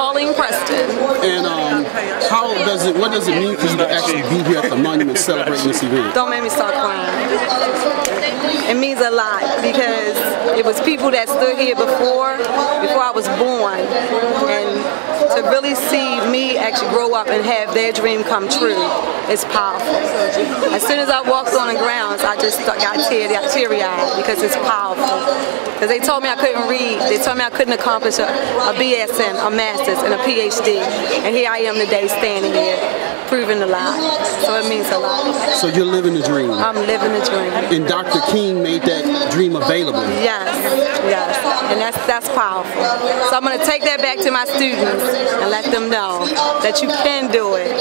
Pauline Preston. And what does it mean for you to actually be here at the monument celebrating this event? Don't make me start crying. It means a lot because it was people that stood here before I was born, and to really see me actually grow up and have their dream come true is powerful. As soon as I walked on the grounds, I just got teary-eyed because it's powerful. Because they told me I couldn't read, they told me I couldn't accomplish a BSN, a master's, and a PhD, and here I am today standing here, proving the lie. So it means a lot. So you're living the dream. I'm living the dream. And Dr. King made that dream available. Yes, yes, and that's powerful. So I'm going to take that back to my students and let them know that you can do it.